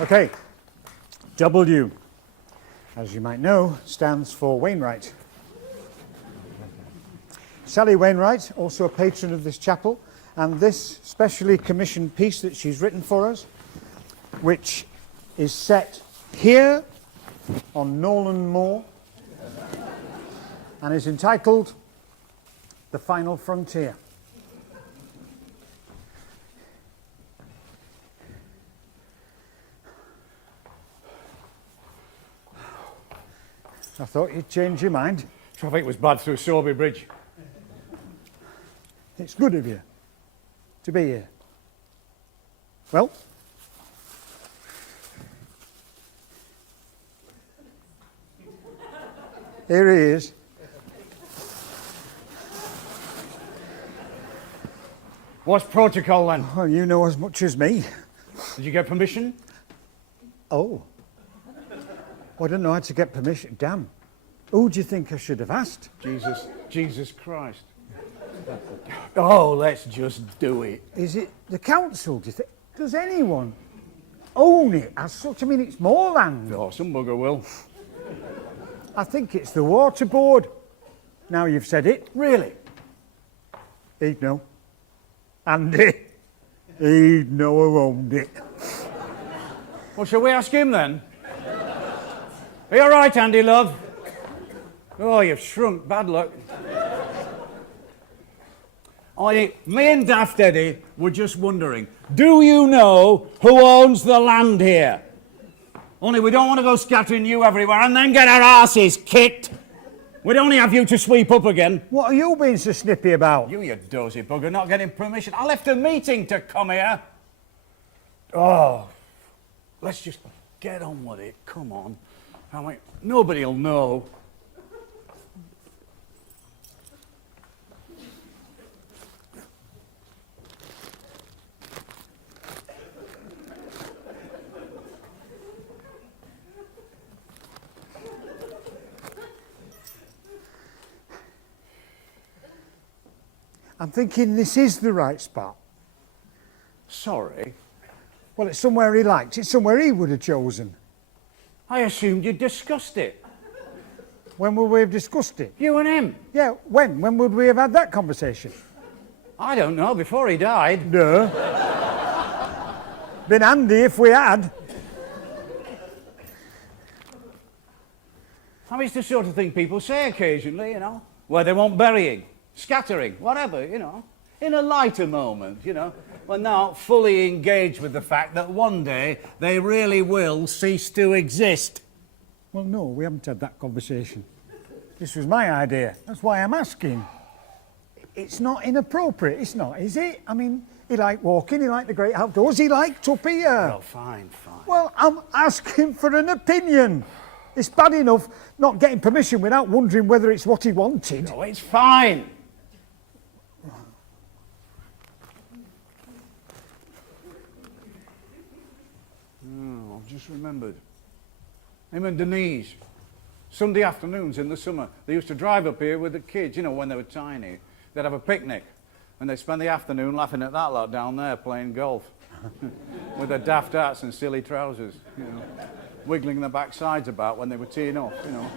Okay, W, as you might know, stands for Wainwright. Sally Wainwright, also a patron of this chapel, and this specially commissioned piece that she's written for us, which is set here on Nolan Moor and is entitled The Final Frontier. I thought you'd change your mind. Traffic was bad through Soby Bridge. It's good of you to be here. Well, here he is. What's protocol then? Well, you know as much as me. Did you get permission? Oh. I didn't know how to get permission. Damn. Who do you think I should have asked? Jesus Christ. Oh, let's just do it. Is it the council, do you think? Does anyone own it as such? I mean, it's moorland. Oh, some bugger will. I think it's the water board. Now you've said it. Really? He'd know. Andy, he'd know who owned it. Well, shall we ask him then? Are you all right, Andy, love? Oh, you've shrunk. Bad luck. Me and Daft Eddie were just wondering, do you know who owns the land here? Only we don't want to go scattering you everywhere and then get our asses kicked. We'd only have you to sweep up again. What are you being so snippy about? You dozy bugger, not getting permission. I left a meeting to come here. Oh, let's just get on with it. Come on. I mean, nobody'll know. I'm thinking this is the right spot. Sorry. Well, it's somewhere he liked. It's somewhere he would have chosen. I assumed you'd discussed it. When would we have discussed it? You and him. Yeah, when? When would we have had that conversation? I don't know, before he died. No. Been handy if we had. I mean, it's the sort of thing people say occasionally, you know, where they want burying, scattering, whatever, you know, in a lighter moment, you know, when they're not fully engaged with the fact that one day they really will cease to exist. Well, no, we haven't had that conversation. This was my idea. That's why I'm asking. It's not inappropriate, it's not, is it? I mean, he liked walking, he liked the great outdoors, he liked up here. Well, fine. Well, I'm asking for an opinion. It's bad enough not getting permission without wondering whether it's what he wanted. No, it's fine. Oh, I've just remembered. Him and Denise. Sunday afternoons in the summer, they used to drive up here with the kids, you know, when they were tiny. They'd have a picnic, and they'd spend the afternoon laughing at that lot down there playing golf. With their daft hats and silly trousers, you know, wiggling their backsides about when they were teeing off, you know,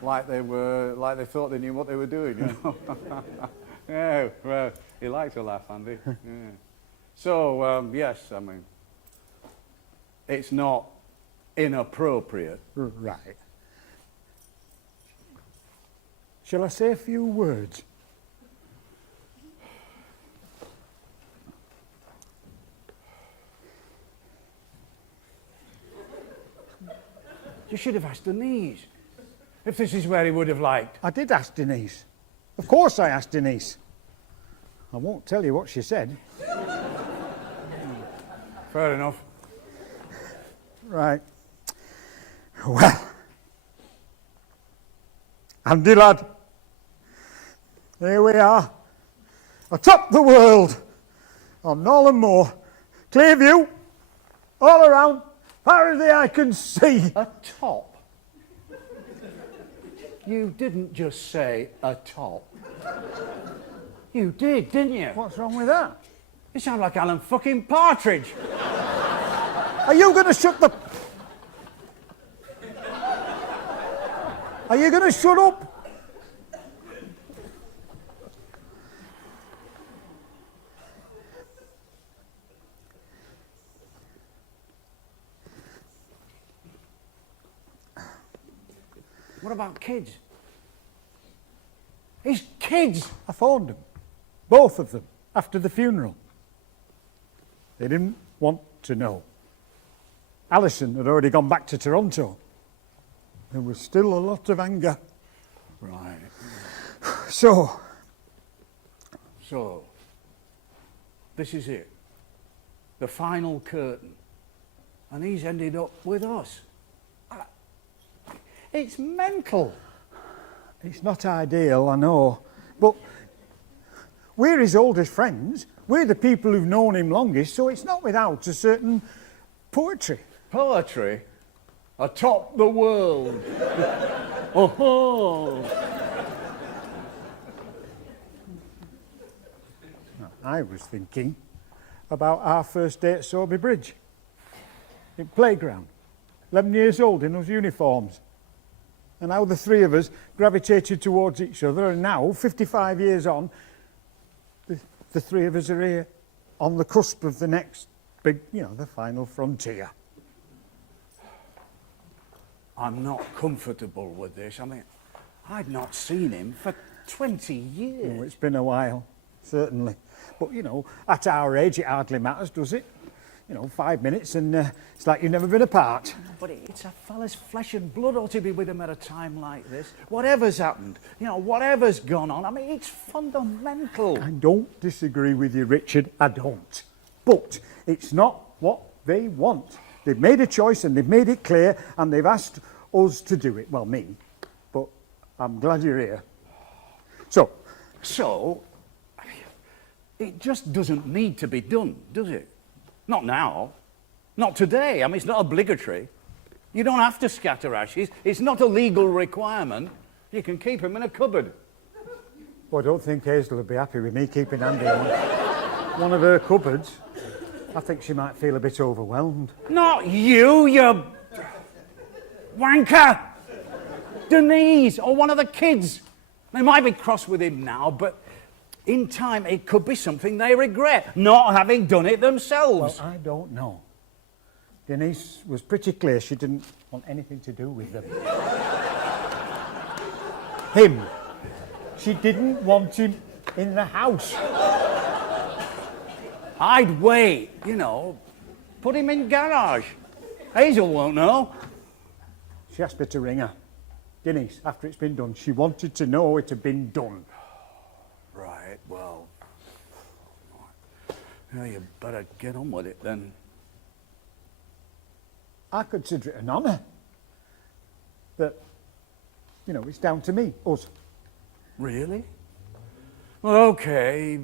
like they thought they knew what they were doing, you know. Yeah, well, you like to laugh, Andy. Yeah. So, yes, I mean, it's not inappropriate. Right. Shall I say a few words? You should have asked Denise if this is where he would have liked. I did ask Denise. Of course I asked Denise. I won't tell you what she said. Fair enough. Right. Well, Andy lad, here we are, atop the world, on Nolan Moor, clear view, all around, far as the eye can see. A top? You didn't just say a top. You did, didn't you? What's wrong with that? You sound like Alan fucking Partridge. Are you going to shut the... Are you going to shut up? What about kids? His kids! I phoned them, both of them, after the funeral. They didn't want to know. Alison had already gone back to Toronto. There was still a lot of anger. Right. So, this is it. The final curtain. And he's ended up with us. It's mental. it's not ideal, I know, but we're his oldest friends. We're the people who've known him longest, so it's not without a certain poetry. Poetry? Atop the world. Oh. I was thinking about our first day at Soby Bridge. In playground, 11 years old in those uniforms. And how the three of us gravitated towards each other, and now, 55 years on, the three of us are here on the cusp of the next big, the final frontier. I'm not comfortable with this. I mean, I'd not seen him for 20 years. Oh, it's been a while, certainly. But, at our age, it hardly matters, does it? 5 minutes and it's like you've never been apart. But it's a fella's flesh and blood ought to be with him at a time like this. Whatever's happened, whatever's gone on, I mean, it's fundamental. I don't disagree with you, Richard, I don't. But it's not what they want. They've made a choice and they've made it clear and they've asked us to do it. Well, me. But I'm glad you're here. So, it just doesn't need to be done, does it? Not now. Not today. I mean, it's not obligatory. You don't have to scatter ashes. It's not a legal requirement. You can keep them in a cupboard. well, I don't think Hazel would be happy with me keeping Andy in one of her cupboards. I think she might feel a bit overwhelmed. Not you wanker! Denise, or one of the kids. They might be cross with him now, but in time it could be something they regret, not having done it themselves. Well, I don't know. Denise was pretty clear she didn't want anything to do with them. Him. She didn't want him in the house. I'd wait, put him in garage. Hazel won't know. She asked me to ring her. Denise, after it's been done, she wanted to know it had been done. Right, well, you better get on with it then. I consider it an honour. That, it's down to me, us. Really? Well, okay.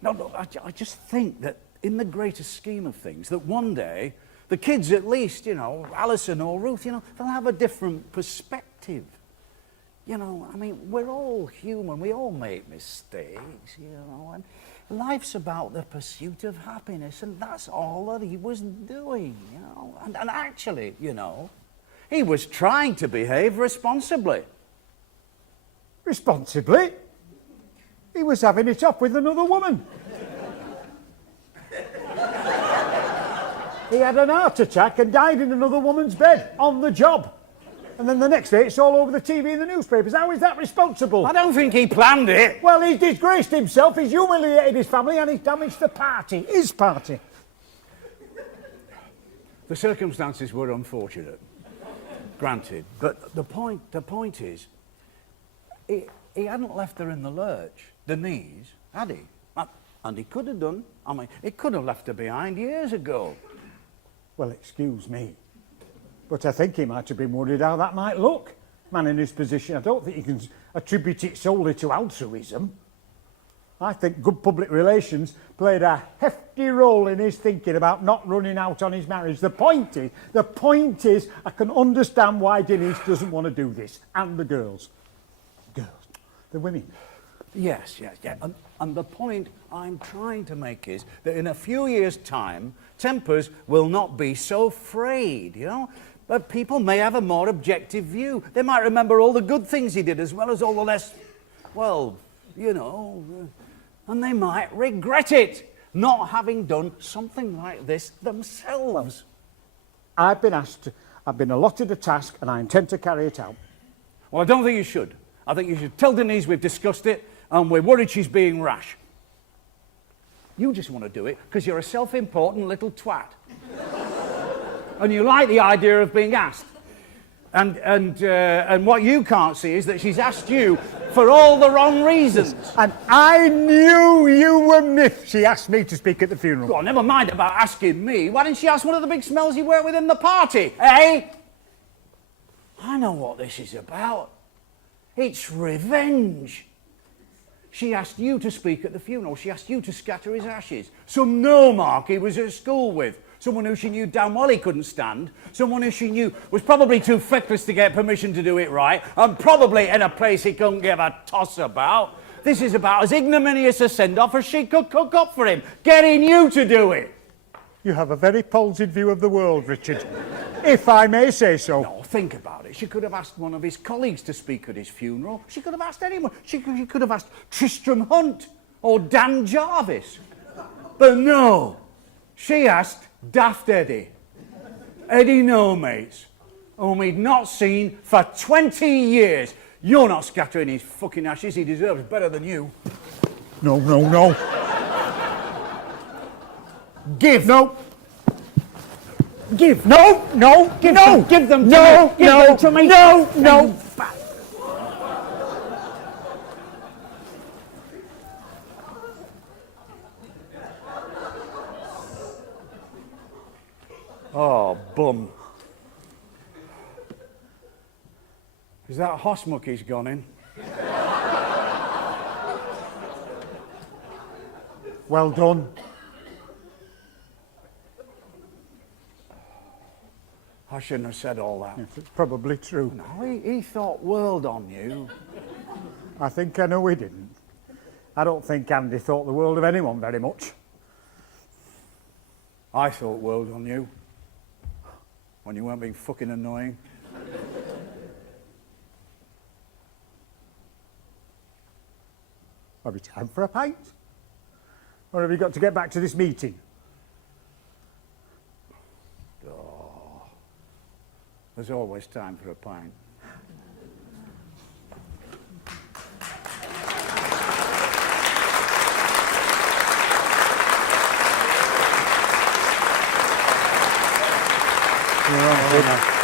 No, I just think that in the greater scheme of things, that one day, the kids at least, Alison or Ruth, they'll have a different perspective. I mean, we're all human, we all make mistakes, and life's about the pursuit of happiness, and that's all that he was doing, And actually, he was trying to behave responsibly. Responsibly? He was having it up with another woman. He had an heart attack and died in another woman's bed, on the job. And then the next day it's all over the TV and the newspapers. How is that responsible? I don't think he planned it. Well, he's disgraced himself, he's humiliated his family, and he's damaged the party, his party. The circumstances were unfortunate, granted. But the point is, he hadn't left her in the lurch, Denise, had he? And he could have done. I mean, he could have left her behind years ago. Well, excuse me, but I think he might have been worried how that might look. Man in his position, I don't think you can attribute it solely to altruism. I think good public relations played a hefty role in his thinking about not running out on his marriage. The point is, I can understand why Denise doesn't want to do this, and the girls, the women. Yes. And the point I'm trying to make is that in a few years' time, tempers will not be so frayed, you know? But people may have a more objective view. They might remember all the good things he did as well as all the less, well, you know, and they might regret it, not having done something like this themselves. I've been allotted a task and I intend to carry it out. Well, I don't think you should. I think you should tell Denise we've discussed it and we're worried she's being rash. You just want to do it because you're a self-important little twat. And you like the idea of being asked. And what you can't see is that she's asked you for all the wrong reasons. And I knew you were miffed. She asked me to speak at the funeral. Well, never mind about asking me. Why didn't she ask one of the big smells you work with in the party, eh? I know what this is about. It's revenge. She asked you to speak at the funeral. She asked you to scatter his ashes. Some no-mark he was at school with. Someone who she knew damn well he couldn't stand. Someone who she knew was probably too feckless to get permission to do it right. And probably in a place he couldn't give a toss about. This is about as ignominious a send-off as she could cook up for him. Getting you to do it. You have a very palsied view of the world, Richard. If I may say so. No, think about it. She could have asked one of his colleagues to speak at his funeral. She could have asked anyone. She could have asked Tristram Hunt or Dan Jarvis. But no, she asked Daft Eddie. Eddie No Mates, whom he'd not seen for 20 years. You're not scattering his fucking ashes. He deserves better than you. No. Give. No. Give. No. Give them. Give them to No. me. Give them to me. No. Oh, bum. Is that Hosmuck he's gone in? Well done. I shouldn't have said all that. Yes, it's probably true. No, he thought world on you. I think I know he didn't. I don't think Andy thought the world of anyone very much. I thought world on you. When you weren't being fucking annoying. Are we time for a pint? Or have you got to get back to this meeting? Oh, there's always time for a pint. You're on,